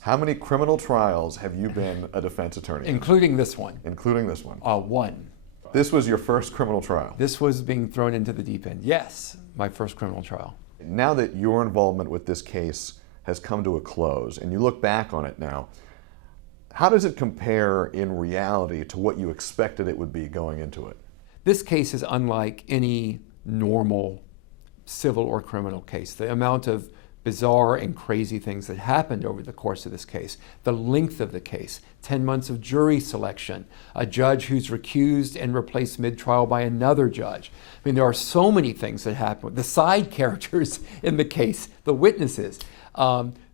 How many criminal trials have you been a defense attorney in? Including this one. Including this one? One. This was your first criminal trial? This was being thrown into the deep end. Yes, my first criminal trial. Now that your involvement with this case has come to a close, and you look back on it now, how does it compare in reality to what you expected it would be going into it? This case is unlike any normal civil or criminal case. The amount of bizarre and crazy things that happened over the course of this case, the length of the case, 10 months of jury selection, a judge who's recused and replaced mid-trial by another judge. I mean, there are so many things that happen. The side characters in the case, the witnesses.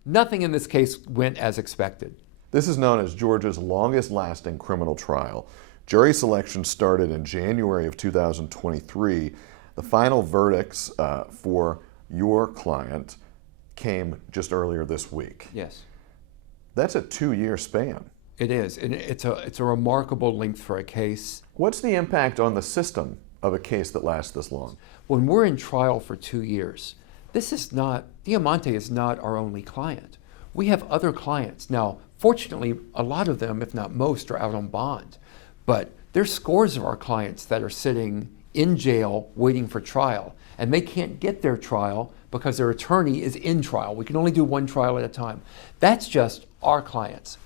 Nothing in this case went as expected. This is known as Georgia's longest-lasting criminal trial. Jury selection started in January of 2023. The final verdicts for your client came just earlier this week. Yes. That's a 2-year span. It is. It's a remarkable length for a case. What's the impact on the system of a case that lasts this long? When we're in trial for 2 years, Deamonte is not our only client. We have other clients. Now, fortunately, a lot of them, if not most, are out on bond. But there's scores of our clients that are sitting in jail waiting for trial, and they can't get their trial because their attorney is in trial. We can only do one trial at a time. That's just our clients.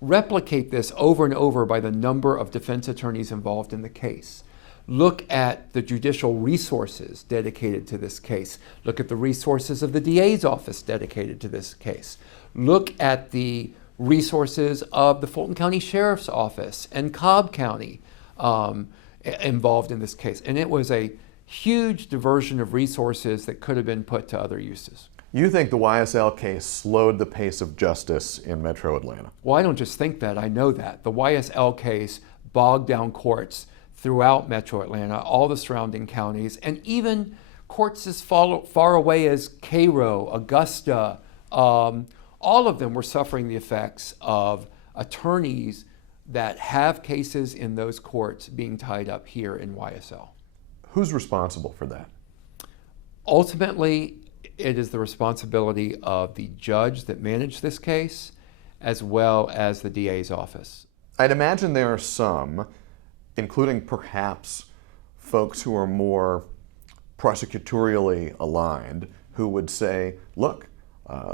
Replicate this over and over by the number of defense attorneys involved in the case. Look at the judicial resources dedicated to this case. Look at the resources of the DA's office dedicated to this case. Look at the resources of the Fulton County Sheriff's Office and Cobb County involved in this case. And it was a huge diversion of resources that could have been put to other uses. You think the YSL case slowed the pace of justice in Metro Atlanta? Well, I don't just think that, I know that. The YSL case bogged down courts throughout Metro Atlanta, all the surrounding counties, and even courts as far away as Cairo, Augusta. All of them were suffering the effects of attorneys that have cases in those courts being tied up here in YSL. Who's responsible for that? Ultimately, it is the responsibility of the judge that managed this case, as well as the DA's office. I'd imagine there are some, including perhaps folks who are more prosecutorially aligned, who would say, look,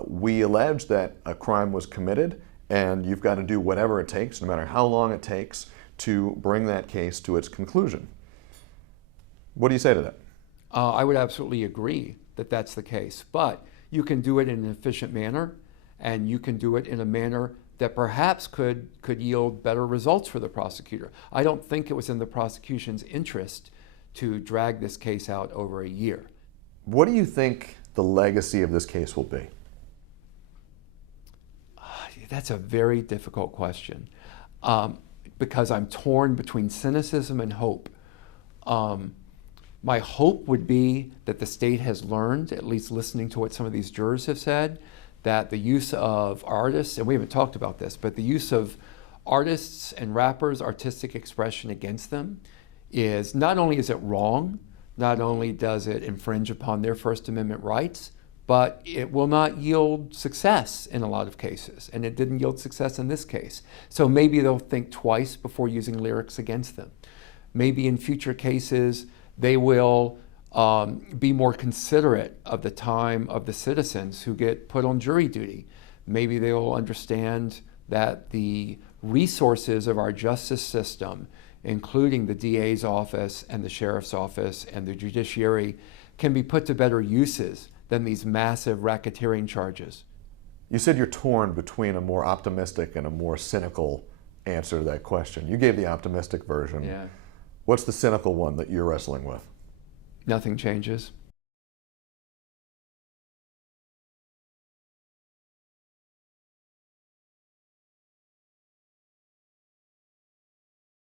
we allege that a crime was committed, and you've got to do whatever it takes, no matter how long it takes, to bring that case to its conclusion. What do you say to that? I would absolutely agree that that's the case, but you can do it in an efficient manner, and you can do it in a manner that perhaps could yield better results for the prosecutor. I don't think it was in the prosecution's interest to drag this case out over a year. What do you think the legacy of this case will be? That's a very difficult question because I'm torn between cynicism and hope. My hope would be that the state has learned, at least listening to what some of these jurors have said, that the use of artists, and we haven't talked about this, but the use of artists and rappers' artistic expression against them is, not only is it wrong, not only does it infringe upon their First Amendment rights, but it will not yield success in a lot of cases. And it didn't yield success in this case. So maybe they'll think twice before using lyrics against them. Maybe in future cases, they will be more considerate of the time of the citizens who get put on jury duty. Maybe they will understand that the resources of our justice system, including the DA's office and the sheriff's office and the judiciary, can be put to better uses than these massive racketeering charges. You said you're torn between a more optimistic and a more cynical answer to that question. You gave the optimistic version. Yeah. What's the cynical one that you're wrestling with? Nothing changes.